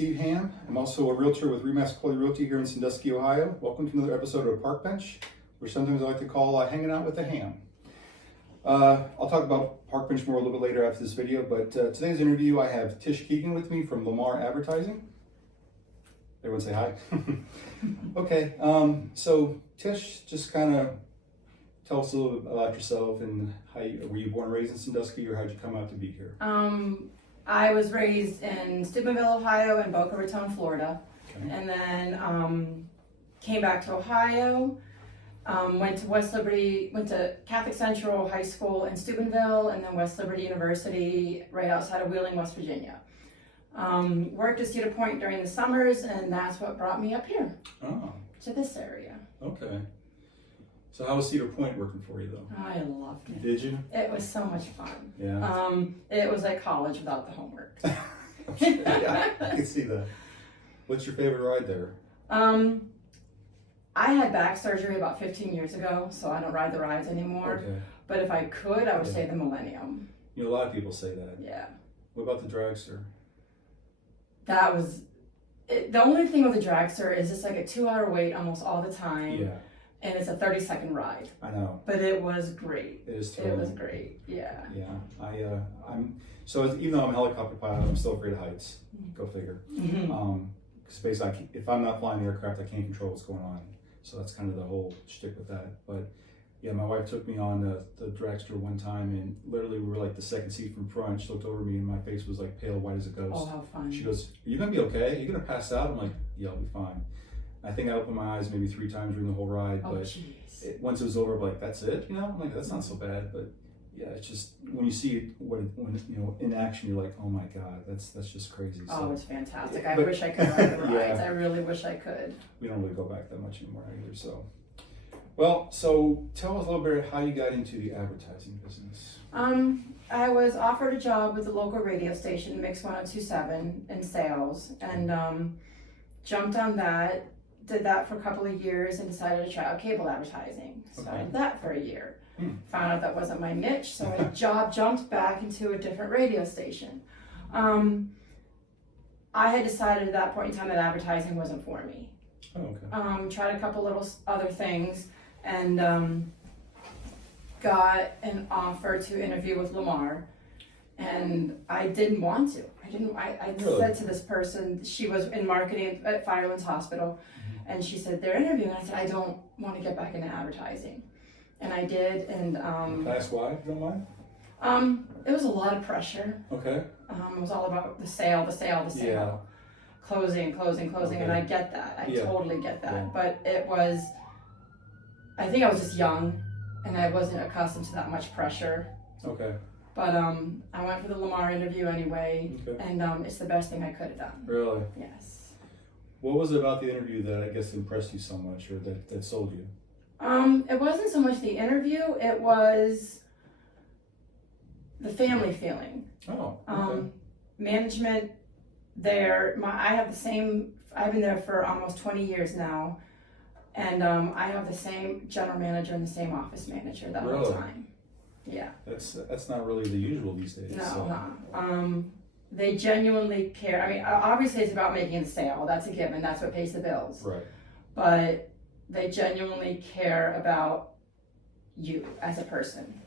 Steve Hamm. I'm also a realtor with Remax Quality Realty here in Sandusky, Ohio. Welcome to another episode of Parkbench, which sometimes I like to call hanging out with the Hamm. I'll talk about Parkbench more a little bit later after this video, but today's interview I have Tish Keegan with me from LAMAR Advertising. Everyone say hi. Okay, so Tish, just kind of tell us a little bit about yourself and were you born and raised in Sandusky, or how'd you come out to be here? I was raised in Steubenville, Ohio, and Boca Raton, Florida, Okay. and then came back to Ohio. Went to West Liberty, went to Catholic Central High School in Steubenville, and then West Liberty University right outside of Wheeling, West Virginia. Worked at Cedar Point during the summers, and that's what brought me up here to this area. Okay. So how was Cedar Point working for you though? I loved it. Did you? It was so much fun. Yeah. It was like college without the homework. Yeah, I can see that. What's your favorite ride there? I had back surgery about 15 years ago, so I don't ride the rides anymore. Okay. But if I could, I would say the Millennium. You know, a lot of people say that. Yeah. What about the dragster? That was it. The only thing with the dragster is it's like a 2-hour wait almost all the time. Yeah. And it's a 30-second ride. I know. But it was great. It is thrilling. It was great. Yeah. Yeah. Even though I'm a helicopter pilot, I'm still afraid of heights. Go figure. Mm-hmm. Because basically, if I'm not flying the aircraft, I can't control what's going on. So that's kind of the whole shtick with that. But yeah, my wife took me on the dragster one time, and literally we were like the second seat from front. She looked over at me, and my face was like pale white as a ghost. Oh, how fun. She goes, "Are you gonna be okay? Are you gonna pass out?" I'm like, "Yeah, I'll be fine." I think I opened my eyes maybe 3 times during the whole ride, Oh, but once it was over, I'm like, that's it, you know? I'm like, that's not so bad, but yeah, it's just, when you see it, when you know, in action, you're like, oh my God, that's just crazy. Oh, So, it's fantastic. I wish I could ride the rides. Yeah. I really wish I could. we don't really go back that much anymore either, so. Well, so tell us a little bit how you got into the advertising business. I was offered a job with the local radio station, Mix 102.7, in sales, and jumped on that. Did that for a couple of years and decided to try out cable advertising. So I did that for a year. Found out that wasn't my niche, so I jumped back into a different radio station. I had decided at that point in time that advertising wasn't for me. Oh, okay. Tried a couple little other things, and got an offer to interview with LAMAR, and I didn't want to. I Really? said to this person, she was in marketing at Firelands Hospital, and she said, they're interviewing. I said, I don't want to get back into advertising. And I did, and Can I ask why, if you don't mind? it was a lot of pressure. Okay. It was all about the sale. Yeah. Closing, Okay. and I get that. I totally get that. Yeah. But it was, I think I was just young, and I wasn't accustomed to that much pressure. Okay. But I went for the LAMAR interview anyway, Okay. and it's the best thing I could have done. Really? Yes. What was it about the interview that I guess impressed you so much, or that sold you? It wasn't so much the interview, it was the family feeling. Oh, okay. Management there, I've been there for almost 20 years now, and I have the same general manager and the same office manager the whole Really? time. Yeah. That's not really the usual these days. No, so. they genuinely care. I mean, obviously it's about making a sale. That's a given. That's what pays the bills. Right. But they genuinely care about you as a person.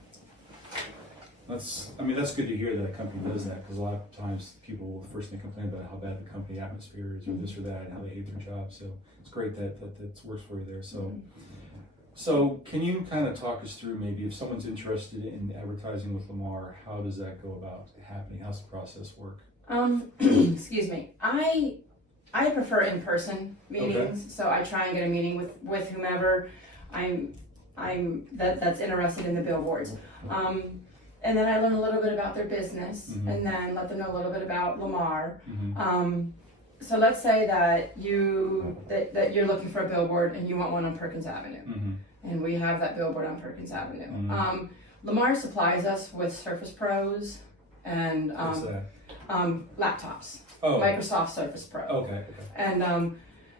That's good to hear that a company does that, because a lot of times people will first thing complain about how bad the company atmosphere is, or this or that, and how they hate their job. So it's great that works for you there. So can you kind of talk us through, maybe if someone's interested in advertising with LAMAR, how does that go about happening? How's the process work? Excuse me. I prefer in-person meetings, Okay. so I try and get a meeting with whomever that's interested in the billboards. And then I learn a little bit about their business, and then let them know a little bit about LAMAR. So let's say that that you're looking for a billboard and you want one on Perkins Avenue, and we have that billboard on Perkins Avenue. LAMAR supplies us with Surface Pros and What's that? Laptops. Oh. Microsoft Surface Pro. Okay.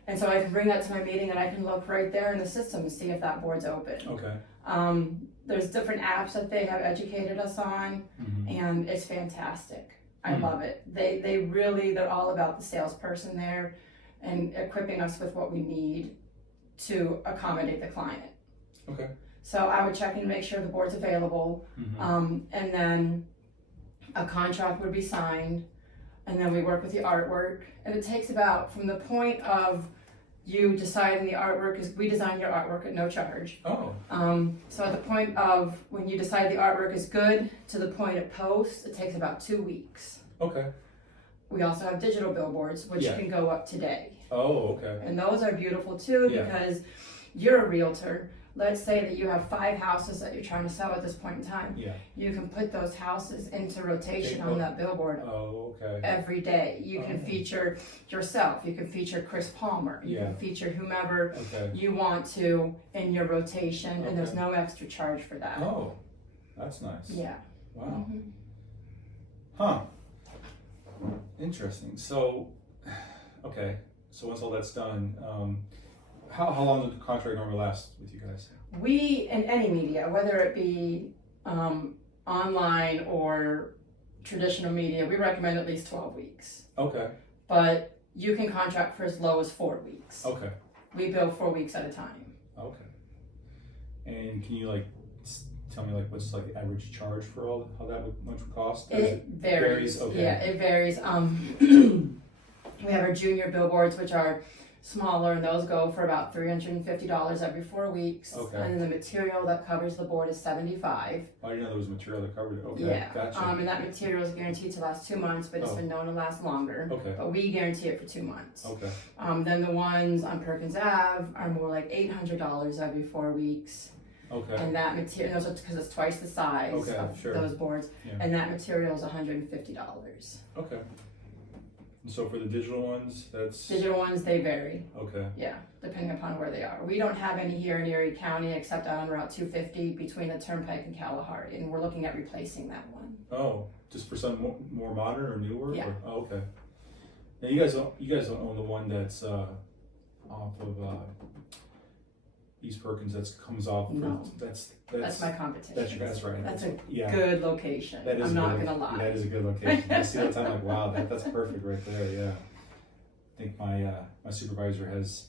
And so I can bring that to my meeting, and I can look right there in the system and see if that board's open. Okay. There's different apps that they have educated us on, and it's fantastic. I love it. They're all about the salesperson there and equipping us with what we need to accommodate the client. Okay. So I would check in to make sure the board's available, and then a contract would be signed, and then we work with the artwork, and it takes about from the point of you deciding the artwork, is we design your artwork at no charge. Oh. So at the point of when you decide the artwork is good to the point it posts, it takes about 2 weeks. Okay. We also have digital billboards, which can go up today. Oh, okay. And those are beautiful too, because you're a realtor. Let's say that you have 5 houses that you're trying to sell at this point in time. Yeah. You can put those houses into rotation on that billboard. Oh, okay. Every day. You can feature yourself. You can feature Chris Palmer. You can feature whomever you want to in your rotation, and there's no extra charge for that. Oh, that's nice. Yeah. Wow. Huh. Interesting. So, okay. So once all that's done, how long does the contract normally last with you guys? We, in any media, whether it be online or traditional media, we recommend at least 12 weeks. Okay. But you can contract for as low as 4 weeks. Okay. We bill 4 weeks at a time. Okay. And can you tell me what's the average charge for how that much would cost? It varies. Okay. Yeah, it varies. We have our junior billboards, which are smaller, and those go for about $350 every 4 weeks. Okay. And then the material that covers the board is $75. I didn't know there was material that covered it. Okay. Yeah. Gotcha. And that material is guaranteed to last 2 months, but it's been known to last longer. Okay. But we guarantee it for 2 months. Okay. Then the ones on Perkins Ave are more like $800 every 4 weeks. Okay. And that material, because it's twice the size of those boards, and that material is $150. Okay. And so for the digital ones, Digital ones, they vary. Okay. Yeah, depending upon where they are. We don't have any here in Erie County except out on Route 250 between the Turnpike and Kalahari, and we're looking at replacing that one. Oh, just for some more modern or newer? Yeah. Oh, okay. Now you guys don't own the one that's off of East Perkins that comes off. No. That's my competition. That's right. That's a good location. I'm not gonna lie. That is a good location. I see all the time like, wow, that's perfect right there. Yeah. I think my supervisor has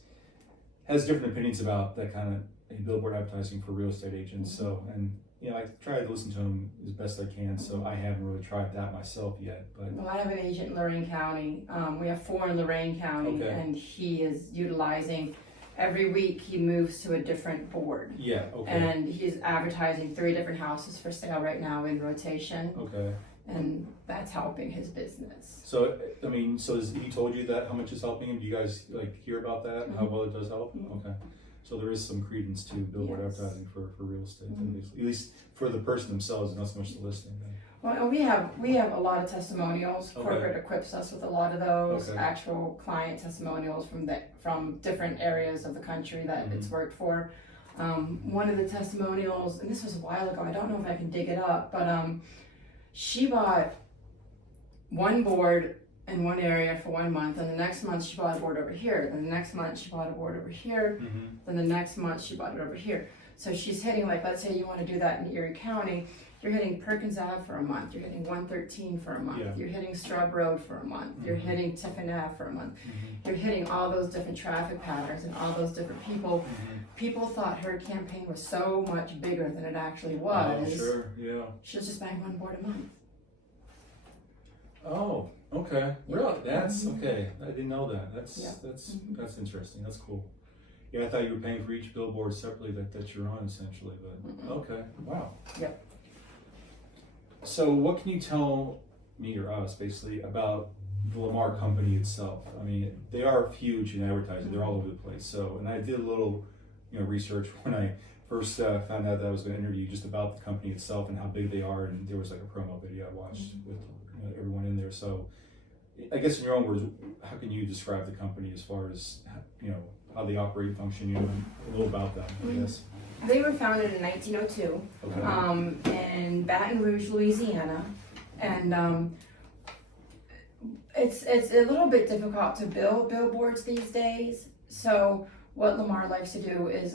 different opinions about that kind of billboard advertising for real estate agents. So, and I try to listen to him as best I can. So I haven't really tried that myself yet. But well, I have an agent in Lorain County. We have 4 in Lorain County, and he is utilizing. Every week he moves to a different board. Yeah, okay. And he's advertising 3 different houses for sale right now in rotation. Okay. And that's helping his business. So, has he told you that how much it's helping him? Do you guys hear about that and how well it does help? Okay. So there is some credence to billboard advertising for real estate, at least for the person themselves and not so much the listing. Well, we have a lot of testimonials. Corporate equips us with a lot of those actual client testimonials from different areas of the country that it's worked for. One of the testimonials, and this was a while ago, I don't know if I can dig it up, but she bought one board in one area for 1 month, and the next month she bought a board over here, then the next month she bought a board over here, then the next month she bought it over here. So she's hitting, let's say you want to do that in Erie County, you're hitting Perkins Ave for a month, you're hitting 113 for a month, you're hitting Straub Road for a month, you're hitting Tiffin Ave for a month, you're hitting all those different traffic patterns and all those different people. People thought her campaign was so much bigger than it actually was. Oh, sure, yeah. She was just buying one board a month. Oh, okay. Really? That's okay. I didn't know that. That's interesting. That's cool. Yeah, I thought you were paying for each billboard separately that you're on essentially, but okay. Wow. Yep. So what can you tell me or us basically about the LAMAR company itself? I mean, they are huge in advertising. They're all over the place. So, and I did a little, research when I first found out that I was going to interview just about the company itself and how big they are. And there was a promo video I watched with everyone in there. So, I guess in your own words, how can you describe the company as far as how they operate, function, a little about them, I guess. They were founded in 1902 in Baton Rouge, Louisiana, and it's a little bit difficult to build billboards these days. So what LAMAR likes to do is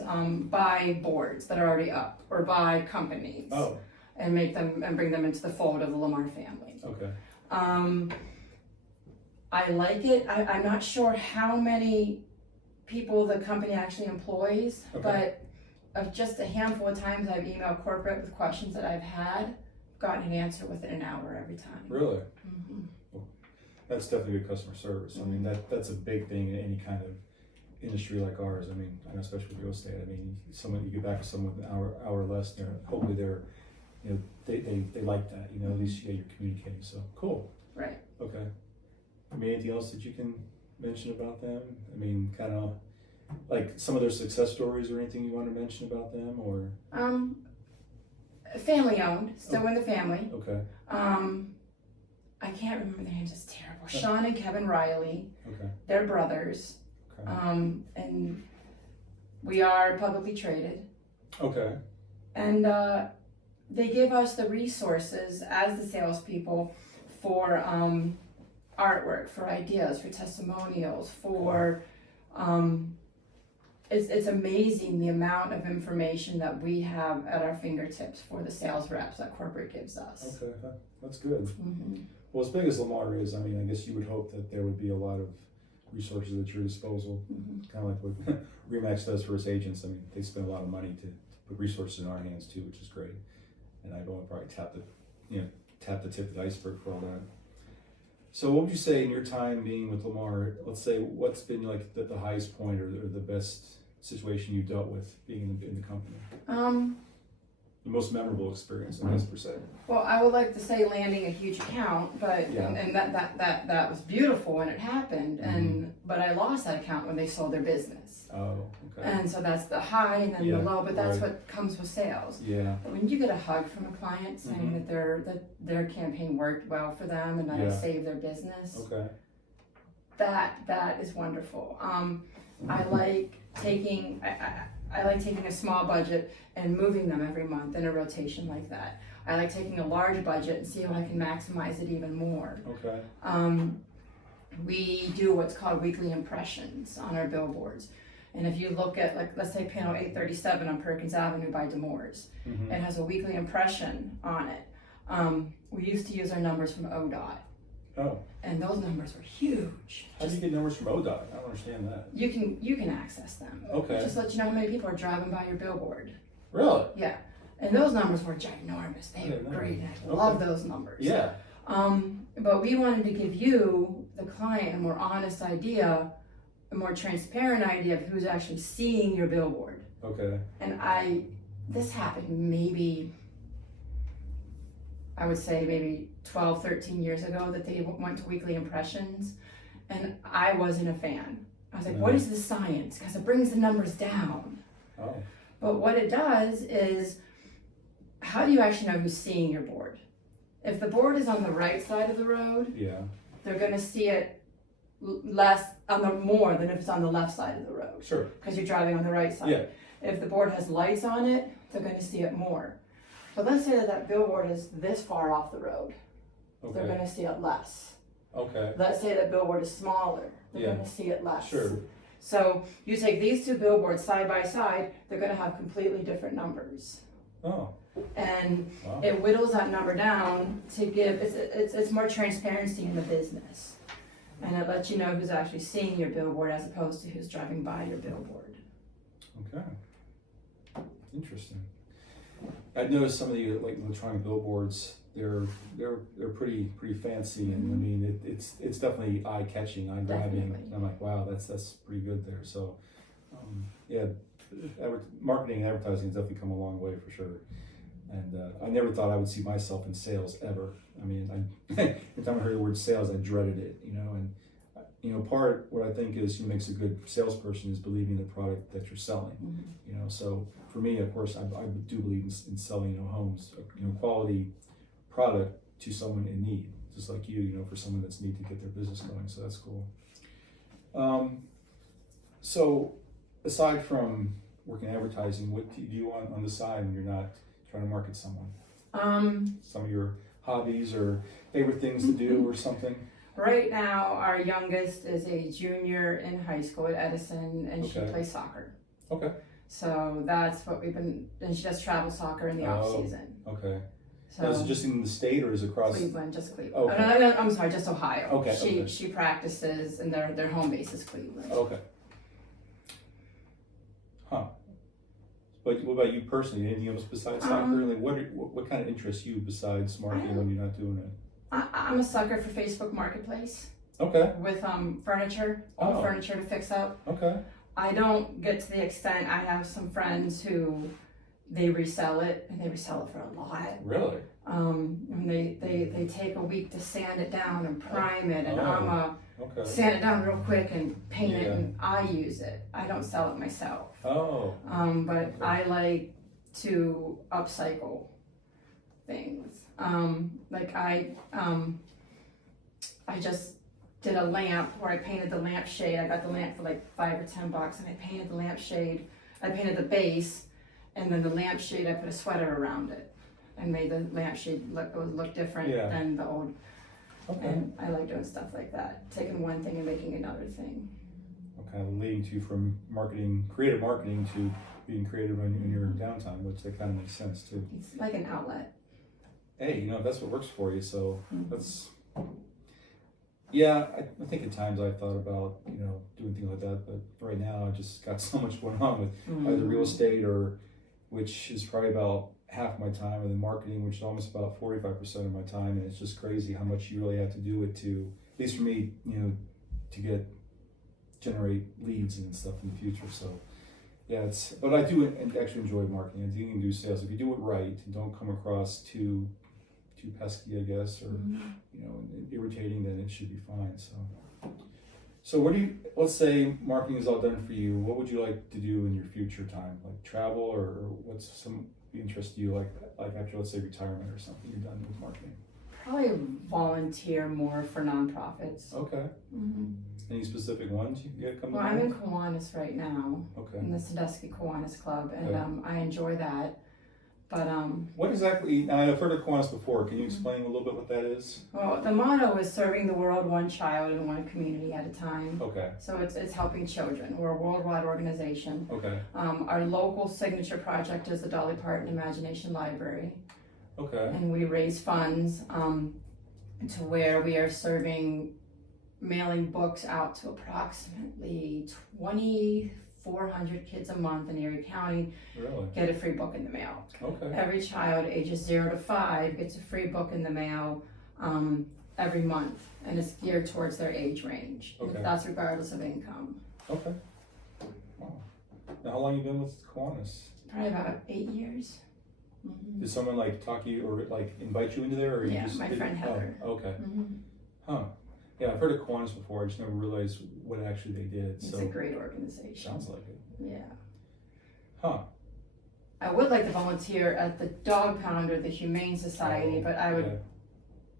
buy boards that are already up or buy companies and make them and bring them into the fold of the LAMAR family. Okay. I like it. I'm not sure how many people the company actually employs, but of just a handful of times I've emailed corporate with questions that I've had, gotten an answer within an hour every time. Really? Mm-hmm. Well, that's definitely good customer service. I mean, that's a big thing in any kind of industry like ours. I mean, and especially with real estate. I mean, you get back to someone with an hour or less, hopefully they're, you know, they like that, you know, at least you're communicating. So cool. Right. Okay. I mean, anything else that you can mention about them? I mean, kind of like some of their success stories or anything you want to mention about them, or? Family owned, still in the family. Okay. I can't remember their names, it's terrible. Sean and Kevin Riley. Okay. They're brothers. Okay. And we are publicly traded. Okay. And they give us the resources as the salespeople for artwork, for ideas, for testimonials, for it's amazing the amount of information that we have at our fingertips for the sales reps that corporate gives us. Okay, that's good. Mm-hmm. Well, as big as LAMAR is, I mean, I guess you would hope that there would be a lot of resources at your disposal, kind of like what RE/MAX does for its agents. I mean, they spend a lot of money to put resources in our hands too, which is great. And I've only probably tapped the tip of the iceberg for all that. So what would you say in your time being with LAMAR, let's say, what's been like the highest point or the best situation you dealt with being in the company? The most memorable experience, I guess, per se. Well, I would like to say landing a huge account, but and that was beautiful when it happened, but I lost that account when they sold their business. Oh, okay. And so that's the high and then the low, but that's what comes with sales. Yeah. But when you get a hug from a client saying that their campaign worked well for them and that it saved their business, that is wonderful. I like taking a small budget and moving them every month in a rotation like that. I like taking a large budget and see how I can maximize it even more. Okay. We do what's called weekly impressions on our billboards. And if you look at, like, let's say panel 837 on Perkins Avenue by Demores, it has a weekly impression on it. We used to use our numbers from ODOT. Oh. And those numbers were huge. How do you get numbers from ODOT? I don't understand that. You can access them. Okay. Just let you know how many people are driving by your billboard. Really? Yeah. And those numbers were ginormous. They were great. And I love those numbers. Yeah. But we wanted to give you, the client, a more honest idea, a more transparent idea of who's actually seeing your billboard. Okay. And this happened maybe, I would say maybe 12, 13 years ago that they went to weekly impressions, and I wasn't a fan. I was like, what is this science? Because it brings the numbers down. Oh. But what it does is, how do you actually know who's seeing your board? If the board is on the right side of the road, they're going to see it more than if it's on the left side of the road. Sure. Because you're driving on the right side. Yeah. If the board has lights on it, they're going to see it more. But let's say that billboard is this far off the road. Okay. They're going to see it less. Okay. Let's say that billboard is smaller. They're going to see it less. Sure. So you take these two billboards side by side, they're going to have completely different numbers. Oh. And it whittles that number down to give, it's more transparency in the business. And it lets you know who's actually seeing your billboard as opposed to who's driving by your billboard. Okay. Interesting. I've noticed some of the electronic billboards, they're pretty fancy, and I mean it's definitely eye catching, eye grabbing. And I'm like, wow, that's pretty good there. So marketing and advertising has definitely come a long way for sure. And I never thought I would see myself in sales ever. I mean, every time I heard the word sales, I dreaded it, And part what I think makes a good salesperson is believing the product that you're selling. So for me, of course, I do believe in selling homes, quality product to someone in need, just like you, for someone that's need to get their business going. So that's cool. So aside from working in advertising, what do you want on the side when you're not trying to market someone? Some of your hobbies or favorite things to do or something? Right now, our youngest is a junior in high school at Edison, and she plays soccer. Okay. So that's what and she does travel soccer in the off season. Okay. So Is it just in the state or is it across? Cleveland, just Cleveland. Okay. No, I'm sorry, just Ohio. Okay, She practices and their home base is Cleveland. Okay. Huh. But what about you personally? Anything else besides soccer? Like what kind of interests you besides marketing when you're not doing it? I'm a sucker for Facebook Marketplace. Okay. With furniture, old furniture to fix up. Okay. I don't get to the extent. I have some friends who they resell it and they resell it for a lot. Really? And they take a week to sand it down and prime it, and Okay. sand it down real quick and paint it, and I use it. I don't sell it myself. Oh. But I like to upcycle things. Like I just did a lamp where I painted the lampshade. I got the lamp for like $5 or $10, and I painted the lampshade. I painted the base, and then the lampshade I put a sweater around it, and made the lampshade look different than the old. Okay. And I like doing stuff like that, taking one thing and making another thing. Kind of leading to from creative marketing to being creative in your downtime, which that kind of makes sense too. It's like an outlet. Hey, if that's what works for you, so that's. Yeah, I think at times I've thought about doing things like that, but right now I just got so much going on with either real estate which is probably about half my time, and then marketing, which is almost about 45% of my time, and it's just crazy how much you really have to do it to, at least for me, to generate leads and stuff in the future. So yeah, but I do actually enjoy marketing. I do do sales if you do it right and don't come across too pesky, I guess, or irritating, then it should be fine. So let's say marketing is all done for you, what would you like to do in your future time? Like travel, or what's some interest you like after, let's say, retirement or something, you're done with marketing? Probably volunteer more for nonprofits. Okay. Any specific ones you got coming? Well, I'm in Kiwanis right now. Okay. In the Sandusky Kiwanis Club, and I enjoy that. But what exactly? Now, I've heard of Kiwanis before. Can you explain a little bit what that is? Well, the motto is serving the world one child in one community at a time. Okay. So it's helping children. We're a worldwide organization. Okay. Our local signature project is the Dolly Parton Imagination Library. Okay. And we raise funds to where we are mailing books out to approximately 2,400 kids a month in Erie County. Really? Get a free book in the mail. Okay. Every child ages 0 to 5 gets a free book in the mail every month, and it's geared towards their age range. Okay. That's regardless of income. Okay. Wow. Now, how long have you been with Kiwanis? Probably about 8 years. Did someone talk to you or invite you into there, or Yeah, you just my friend Heather. Oh, okay. Huh. Yeah, I've heard of Kiwanis before. I just never realized what actually they did. It's a great organization. Sounds like it. Yeah. Huh. I would like to volunteer at the dog pound or the Humane Society, but I would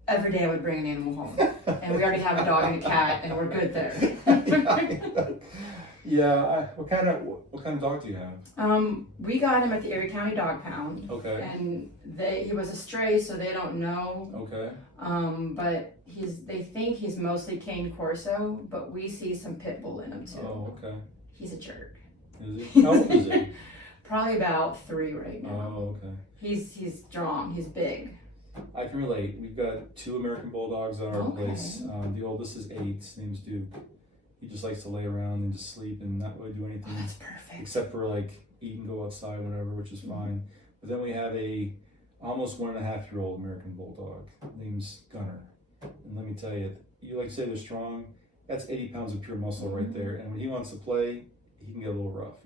every day I would bring an animal home, and we already have a dog and a cat, and we're good there. Yeah. What kind of dog do you have? We got him at the Erie County Dog Pound. Okay. And he was a stray, so they don't know. Okay. But they think he's mostly cane corso, but we see some pit bull in him too. Oh, okay. He's a jerk. Is he? How old is he? Probably about 3 right now. Oh, okay. He's strong. He's big. I can relate. We've got 2 American Bulldogs at our place. The oldest is 8. His name's Duke. He just likes to lay around and just sleep and not really do anything. Oh, that's perfect. Except for eat and go outside, whatever, which is fine. But then we have a almost 1.5-year-old American Bulldog. Name's Gunner. And let me tell you, like you say, they're strong. That's 80 pounds of pure muscle right there. And when he wants to play, he can get a little rough,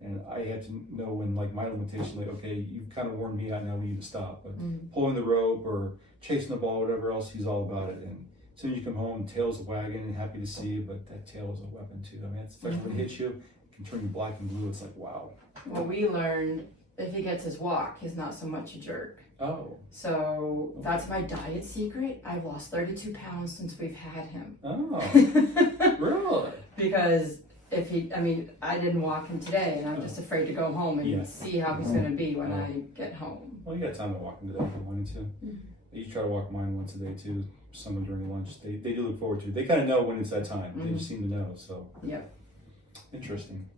And I had to know when my limitation, okay, you've kind of worn me out now, we need to stop. But pulling the rope or chasing the ball, whatever else, he's all about it. And as soon as you come home, tail's wagging and happy to see you, but that tail is a weapon too. I mean, especially when it hits you, it can turn you black and blue. It's like, wow. Well, we learned if he gets his walk, he's not so much a jerk. Oh. So that's my diet secret. I've lost 32 pounds since we've had him. Oh, really? Because I didn't walk him today, and I'm just afraid to go home and see how he's going to be when I get home. Well, you got time to walk him today if you wanted to. I used to try to walk mine once a day too. Someone during lunch. They do look forward to it. They kind of know when it's that time. They just seem to know. So. Yep. Interesting.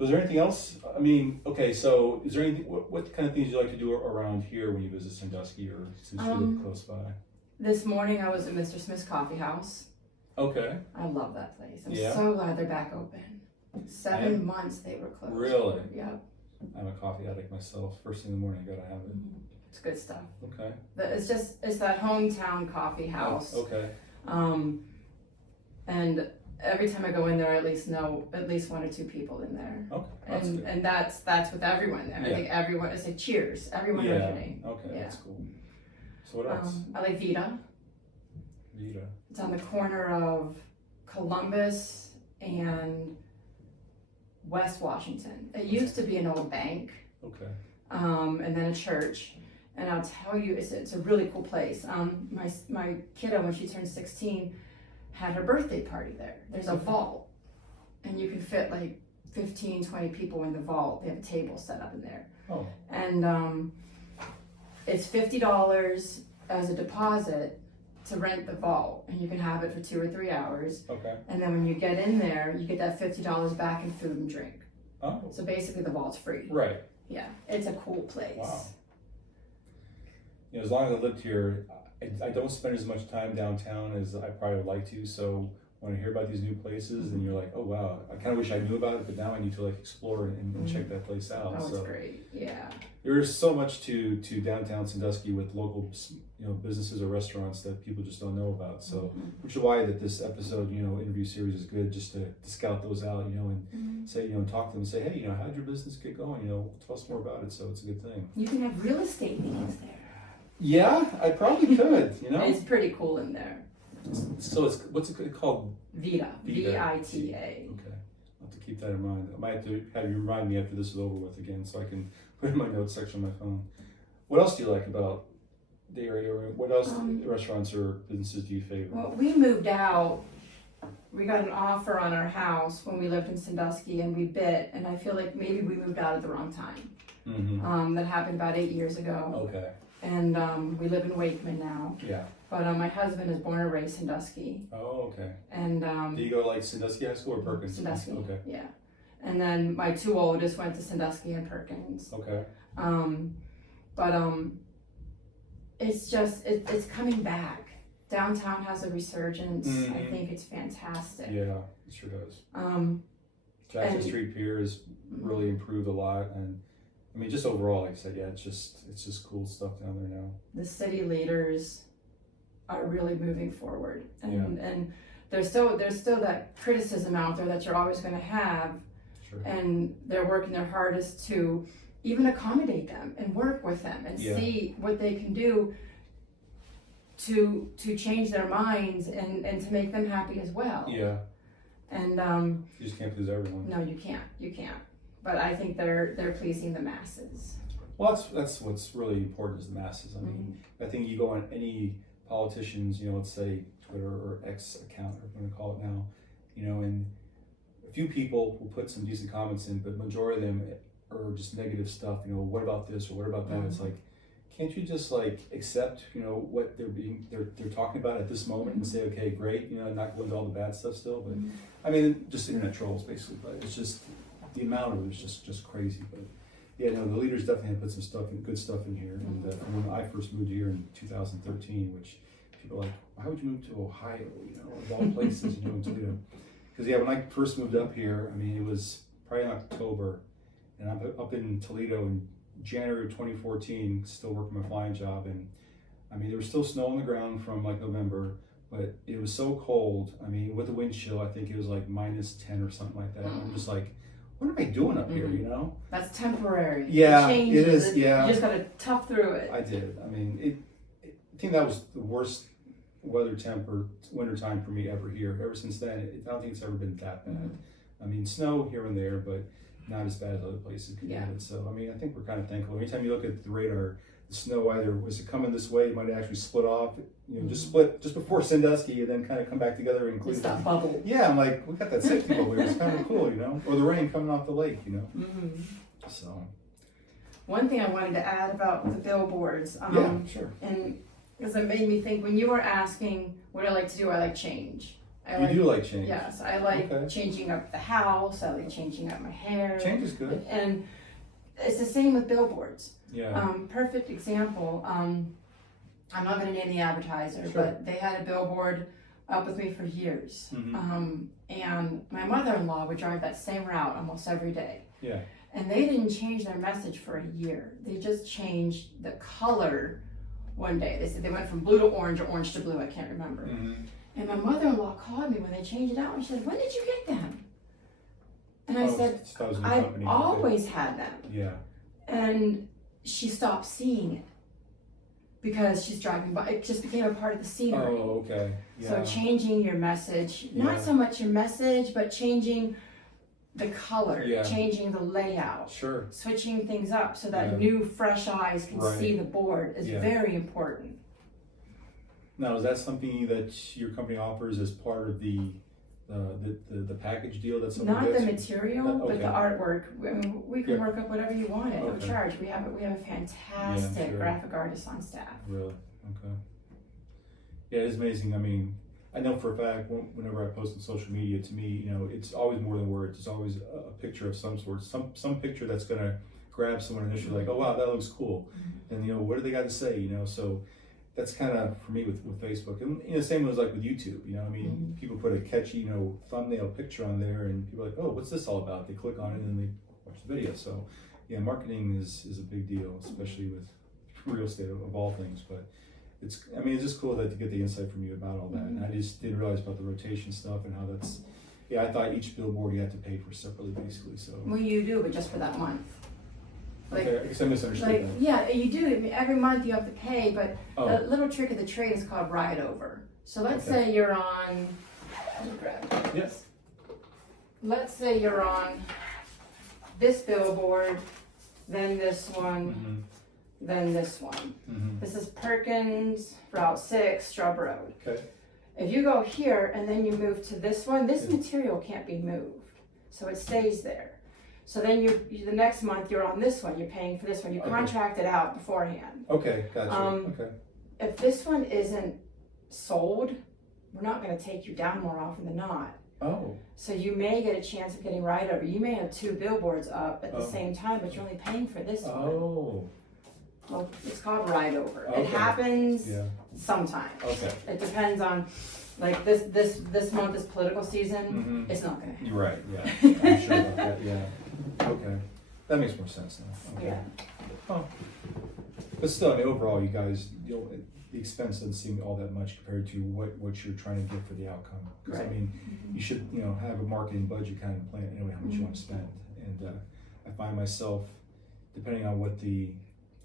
Was there anything else? I mean, okay, so is there anything, what kind of things you like to do around here when you visit Sandusky or since you live close by? This morning I was at Mr. Smith's Coffee House. Okay. I love that place. I'm Yeah. so glad they're back open. 7 months they were closed. Really? Yep. I'm a coffee addict myself. First thing in the morning, I gotta have it. It's good stuff. Okay. It's that hometown coffee house. Oh, okay. And every time I go in there, I at least know at least 1 or 2 people in there. Okay. That's good. And that's with everyone there. Yeah. I think everyone, it's like cheers. Everyone knows your name. Okay, Yeah. that's cool. So what else? I like Vita. Vita. It's on the corner of Columbus and West Washington. It used to be an old bank, Okay. and then a church. And I'll tell you, it's a really cool place. My kiddo, when she turned 16, had her birthday party there. There's a vault, and you can fit like 15, 20 people in the vault. They have a table set up in there. Oh. And it's $50 as a deposit to rent the vault, and you can have it for 2 or 3 hours. Okay. And then when you get in there, you get that $50 back in food and drink. Oh. So basically the vault's free. Right. Yeah, it's a cool place. Wow. You know, as long as I lived here, I don't spend as much time downtown as I probably would like to. So when I hear about these new places, and you're like, oh wow, I kind of wish I knew about it, but now I need to like explore and check that place out. Oh, it's so great. Yeah. there is so much to downtown Sandusky with local, businesses or restaurants that people just don't know about. So, which is why that this episode, interview series is good, just to scout those out, and say, talk to them and say, hey, how'd your business get going? Tell us more about it. So it's a good thing. You can have real estate meetings there. Yeah, I probably could. It's pretty cool in there. So what's it called? Vita. Vita. VITA. Okay, I'll have to keep that in mind. I might have to have you remind me after this is over with again, so I can put it in my notes section of my phone. What else do you like about the area? What else restaurants or businesses do you favor? Well, we moved out. We got an offer on our house when we lived in Sandusky, and we bit. And I feel like maybe we moved out at the wrong time. Mm-hmm. That happened about 8 years ago. Okay. And we live in Wakeman now. Yeah. But my husband is born and raised Sandusky. Oh, okay. And do you go like Sandusky High School or Perkins? Sandusky. Okay. Yeah. And then my 2 oldest went to Sandusky and Perkins. Okay. But it's just it's coming back. Downtown has a resurgence. I think it's fantastic. Yeah, it sure does. Jackson and- Street Pier has really improved a lot, and I mean, just overall, like I said, yeah, it's just cool stuff down there now. The city leaders are really moving forward, and there's still that criticism out there that you're always going to have, Sure. and they're working their hardest to even accommodate them and work with them and see what they can do to change their minds and to make them happy as well. Yeah. And You just can't please everyone. no, you can't. But I think they're pleasing the masses. Well, that's what's really important is the masses. I mean, I think you go on any politicians, let's say Twitter or X account, or what we call it now, and a few people will put some decent comments in, but majority of them are just negative stuff. What about this or what about that? It's like, can't you just like accept, what they're talking about at this moment and say, okay, great, and not go into all the bad stuff still. But I mean, just internet trolls basically. But it's just the amount of it is just crazy. But yeah, no, the leaders definitely have put some good stuff in here. And from when I first moved here in 2013, which people are like, why would you move to Ohio? Of all places, in Toledo. Because when I first moved up here, I mean, it was probably in October, and I'm up in Toledo in January of 2014, still working my flying job, and I mean, there was still snow on the ground from like November, but it was so cold. I mean, with the wind chill, I think it was like -10 or something like that. And I'm just like, what am I doing up here? That's temporary. Yeah, it changes. it is. Yeah, You just gotta tough through it. I did. I mean, I think that was the worst winter time for me ever here. Ever since then, I don't think it's ever been that bad. I mean, snow here and there, but not as bad as other places could get it. So, I mean, I think we're kind of thankful. Anytime you look at the radar, the snow either was it coming this way, it might actually split off, just split just before Sandusky and then kind of come back together and include It's that bubble. Yeah, I'm like, we got that safety bubble here. It's kind of cool, or the rain coming off the lake, So. One thing I wanted to add about the billboards. Yeah, sure. And because it made me think when you were asking what I like to do, I like change. You do like change. Yes, I like Okay. changing up the house. I like changing up my hair. Change is good. And it's the same with billboards. Yeah. Perfect example. I'm not going to name the advertiser, Sure. but they had a billboard up with me for years. Mhm. And my mother-in-law would drive that same route almost every day. Yeah. And they didn't change their message for a year. They just changed the color one day. They said they went from blue to orange or orange to blue. I can't remember. Mhm. And my mother-in-law called me when they changed it out and she said, "When did you get them?" And I said, that was a new "I've company. always had them." Yeah. And she stopped seeing it because she's driving by. It just became a part of the scenery. Oh, okay. Yeah. So changing your message, not Yeah. so much your message, but changing the color, Yeah. changing the layout, Sure. switching things up so that Yeah. new, fresh eyes can Right. see the board is Yeah. very important. Now, is that something that your company offers as part of the package deal? That's something Not the that's material, but okay. the artwork. I mean, we can Yeah. work up whatever you want at no Okay. charge. We have a fantastic sure. graphic artist on staff. Really? Okay. Yeah, it's amazing. I mean, I know for a fact whenever I post on social media, to me, you know, it's always more than words. It's always a picture of some sort, some picture that's gonna grab someone initially, like, oh wow, that looks cool, and you know, what do they got to say? You know, so that's kind of for me with Facebook, and you know, same was like with YouTube. You know, I mean, people put a catchy, you know, thumbnail picture on there, and people are like, oh, what's this all about? They click on it and then they watch the video. So, yeah, marketing is a big deal, especially with real estate of all things, but. It's just cool that to get the insight from you about all that. And I just didn't realize about the rotation stuff and how that's, yeah, I thought each billboard you had to pay for separately, basically, so. Well, you do, but just for that month. Like, Okay, I guess I misunderstood like that. yeah, you do. I mean, every month you have to pay, but Oh. the little trick of the trade is called ride over. So let's Okay. say you're on, let me grab Yes. let's say you're on this billboard, then this one, Mm-hmm. then this one. Mm-hmm. This is Perkins, Route 6, Strub Road. Okay. If you go here and then you move to this one, this Yeah. material can't be moved. So it stays there. So then the next month you're on this one, you're paying for this one. You Okay. contract it out beforehand. Okay, gotcha. Okay. If this one isn't sold, we're not going to take you down more often than not. Oh. So you may get a chance of getting right over. You may have two billboards up at the Oh. same time, but you're only paying for this one. Oh. Well, it's called ride over. Okay. It happens Yeah. sometimes. Okay. It depends on, like this month is political season. Mm-hmm. It's not gonna happen. You're right. Yeah. I'm sure about that. Yeah. Okay. That makes more sense now. Okay. Yeah. Oh. But still, I mean, overall, you guys, you know, the expense doesn't seem all that much compared to what you're trying to get for the outcome. Because Right. I mean, you should, you know, have a marketing budget kind of plan anyway, how much you want to spend. And I find myself, depending on what the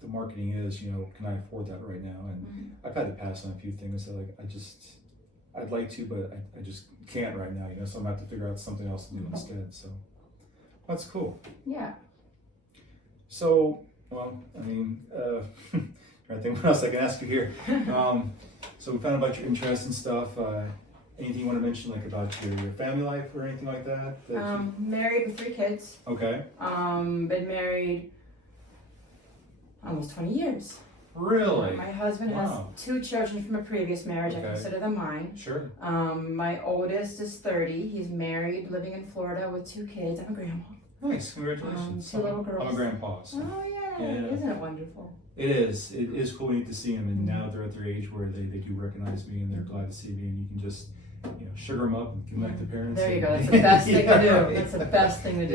marketing is, you know, can I afford that right now? And I've had to pass on a few things that like I'd like to, but I just can't right now, you know, so I'm gonna have to figure out something else to do instead. So that's cool. Yeah. So, well, I mean, trying to think what else I can ask you here. So we found about your interests and stuff. Anything you want to mention, like about your family life or anything like that? Married with 3 kids. Okay. Been married almost 20 years. Really? My husband Wow. has 2 children from a previous marriage. I Okay. consider them mine. Sure. My oldest is 30. He's married, living in Florida with 2 kids. I'm a grandma. Nice. Congratulations. 2 little girls. I'm a grandpa. So. Oh yeah. Yeah. Isn't it wonderful? It is. It is cool to see them, and now they're at their age where they do recognize me and they're glad to see me, and you can just, you know, sugar them up and give them back to parents. There you go. and- That's the best thing to do. Yeah. That's the best thing to do.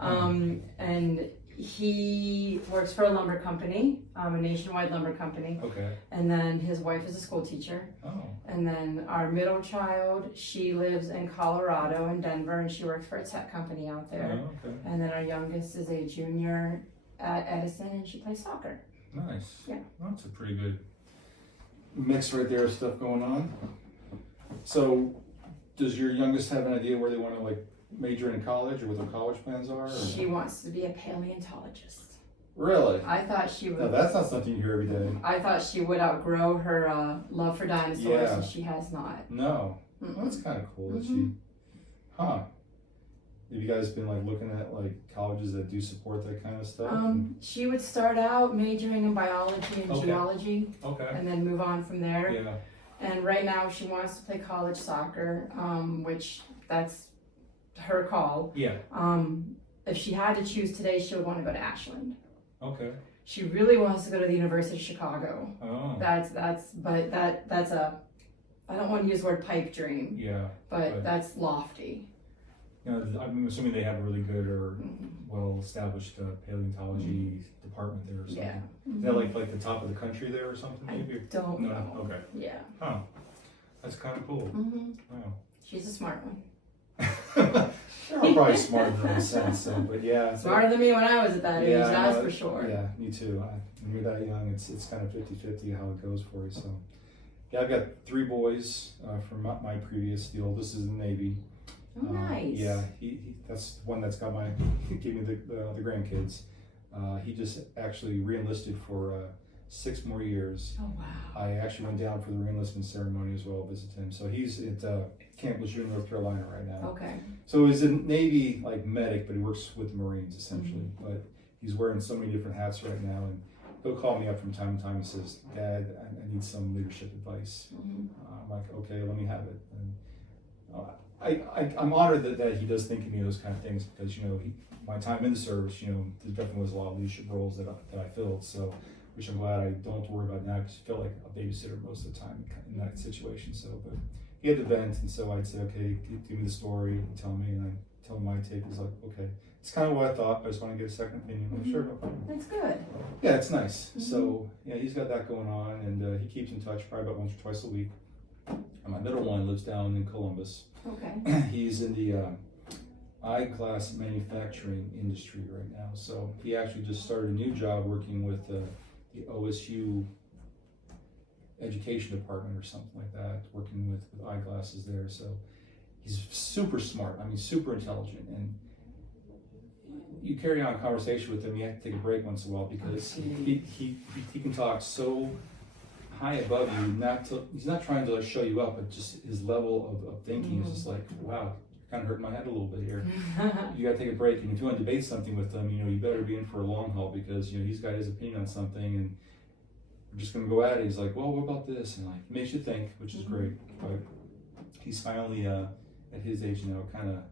Yeah. And he works for a lumber company, a nationwide lumber company. Okay. And then his wife is a school teacher. Oh. And then our middle child, she lives in Colorado, in Denver, and she works for a tech company out there. Oh, okay. And then our youngest is a junior at Edison, and she plays soccer. Nice. Yeah. Well, that's a pretty good mix right there of stuff going on. So, does your youngest have an idea where they want to like major in college or what their college plans are? Or? She wants to be a paleontologist. Really? I thought she would. No, that's not something you hear every day. I thought she would outgrow her love for dinosaurs, Yeah. and she has not. No. Mm-mm. Well, that's kind of cool that Mhm. Huh. Have you guys been like looking at like colleges that do support that kind of stuff? She would start out majoring in biology and Okay. geology, Okay. and then move on from there. Yeah. And right now she wants to play college soccer, which that's her call. Yeah. If she had to choose today, she would want to go to Ashland. Okay. She really wants to go to the University of Chicago. Oh. That's a, I don't want to use the word pipe dream. Yeah. But that's lofty. You know, I'm assuming they have a really good or well-established paleontology department there or something. Yeah. Is that like the top of the country there or something? Maybe? I don't No. know. Okay. Yeah. Huh. That's kind of cool. Wow. She's a smart one. They're probably smarter in a sense, so, but yeah. Smarter than me when I was at that age, Yeah, that's no, for sure. Yeah, me too. When you're that young, it's kind of 50-50 how it goes for you. So, yeah, I've got 3 boys from my previous. The oldest is in the Navy. Oh, nice. Yeah, he that's the one that's got he gave me the grandkids. He just actually re-enlisted for 6 more years. Oh, wow. I actually went down for the re-enlistment ceremony as well, visit him. So he's at Camp Lejeune, North Carolina right now. Okay. So he's a Navy like medic, but he works with the Marines essentially. But he's wearing so many different hats right now, and he'll call me up from time to time and says, "Dad, I need some leadership advice." I'm like, "Okay, let me have it." And I'm honored that he does think of me those kind of things because my time in the service, there definitely was a lot of leadership roles that I filled. So, which I'm glad I don't have to worry about now because I feel like a babysitter most of the time in that situation. So, but he had to vent, and so I'd say, "Okay, give me the story, tell me," and I tell him my take. He's like, "Okay." It's kind of what I thought, but I just want to get a second opinion. I'm sure, no problem. That's good. Yeah, it's nice. So, yeah, he's got that going on, and he keeps in touch probably about once or twice a week. And my middle one lives down in Columbus. Okay. He's in the eyeglass manufacturing industry right now. So he actually just started a new job working with the OSU education department or something like that, working with eyeglasses there. So he's super smart. I mean, super intelligent. And you carry on a conversation with him, you have to take a break once in a while because he can talk so high above you. He's not trying to show you up, but just his level of thinking is just like, wow, you're kind of hurting my head a little bit here. You got to take a break, and if you want to debate something with him, you better be in for a long haul because he's got his opinion on something, and we're just going to go at it. He's like, well, what about this? And like, it makes you think, which is great. But he's finally at his age now, kind of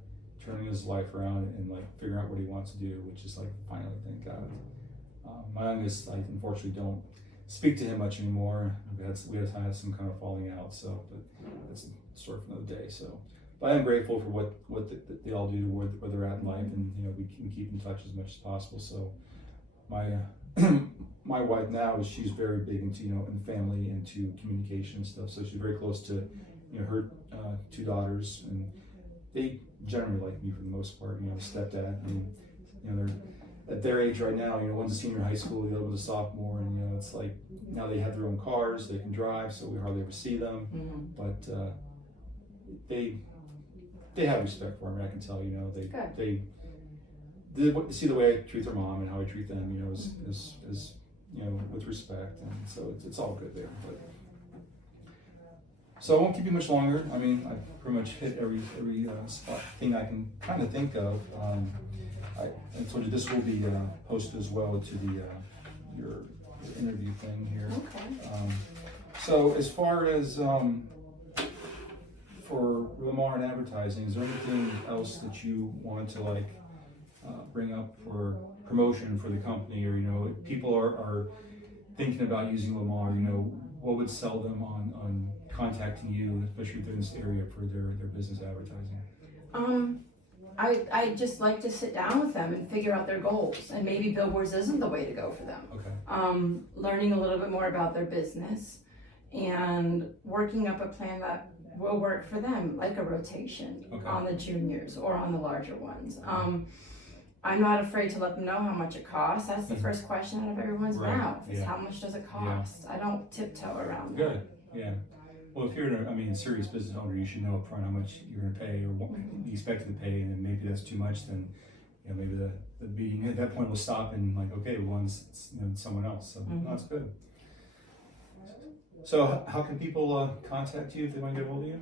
turning his life around and like figuring out what he wants to do, which is like finally, thank God. My youngest, I unfortunately don't speak to him much anymore. We had some kind of falling out, so but that's a story for another day. So, but I am grateful for what they all do, where they're at in life, and we can keep in touch as much as possible. So, my my wife now she's very big into in the family, into communication and stuff. So she's very close to her 2 daughters, and they generally like me for the most part. Stepdad, and they're at their age right now, one's a senior in high school, the other one's a sophomore, and it's like now they have their own cars, they can drive, so we hardly ever see them. But they have respect for me. I can tell. They see the way I treat their mom and how I treat them. As with respect, and so it's all good there. But so I won't keep you much longer. I mean, I pretty much hit every spot thing I can kind of think of. I told you this will be posted as well to your interview thing here. Okay. So as far as for LAMAR and advertising, is there anything else that you wanted to bring up for promotion for the company, or if people are thinking about using LAMAR, what would sell them on contacting you, especially within this area for their business advertising? I just like to sit down with them and figure out their goals, and maybe billboards isn't the way to go for them. Okay. Learning a little bit more about their business and working up a plan that will work for them, like a rotation on the juniors or on the larger ones. I'm not afraid to let them know how much it costs. That's the first question out of everyone's mouth is how much does it cost? I don't tiptoe around that. Good. Yeah. Well, if you're a serious business owner, you should know upfront how much you're going to pay or what you expect to pay, and then maybe that's too much. Then, maybe the meeting at that point will stop and okay, well, it's someone else. So that's good. So, how can people contact you if they want to get a hold of you?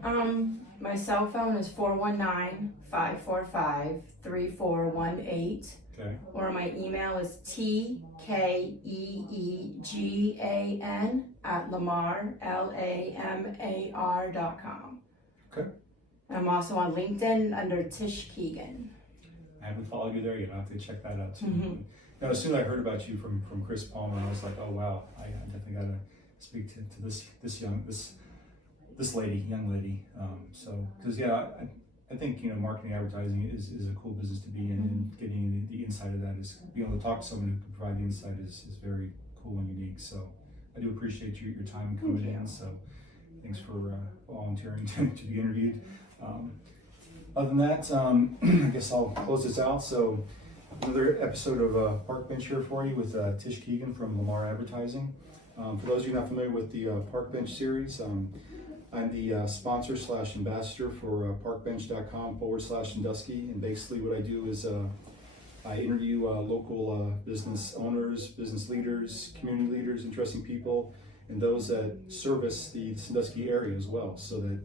My cell phone is 419-545-3418. Okay. Or my email is tkeegan@lamar, LAMAR.com. Okay. And I'm also on LinkedIn under Tish Keegan. I haven't followed you there yet. I'll have to check that out too. Mhm. Now, as soon as I heard about you from Chris Palmer, I was like, oh wow, I definitely gotta speak to this young lady. So because I think marketing advertising is a cool business to be in, and getting the insight of that is being able to talk to someone who can provide the insight is very cool and unique. So I do appreciate your time coming Thank you. in. So thanks for volunteering to be interviewed. Other than that, I guess I'll close this out. So another episode of Parkbench here for you with Tish Keegan from LAMAR Advertising. For those of you not familiar with the Parkbench series, I'm the sponsor / ambassador for parkbench.com/Sandusky. And basically what I do is I interview local business owners, business leaders, community leaders, interesting people, and those that service the Sandusky area as well, so that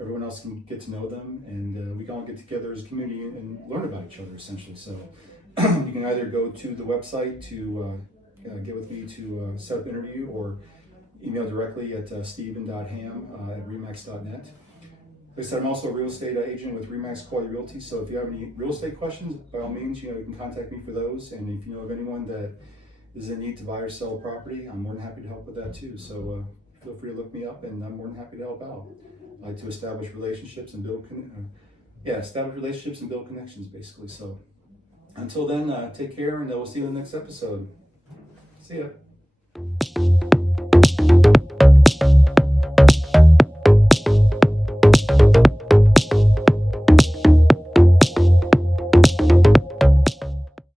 everyone else can get to know them, and we can all get together as a community and learn about each other, essentially. So you can either go to the website to get with me to set up an interview, or email directly at steven.hamm@remax.net. Like I said, I'm also a real estate agent with Remax Quality Realty, so if you have any real estate questions, by all means, you can contact me for those. And if you know of anyone that is in need to buy or sell a property, I'm more than happy to help with that too. So feel free to look me up, and I'm more than happy to help out. I like to establish relationships and build connections, basically. So until then, take care, and we'll see you in the next episode. See ya.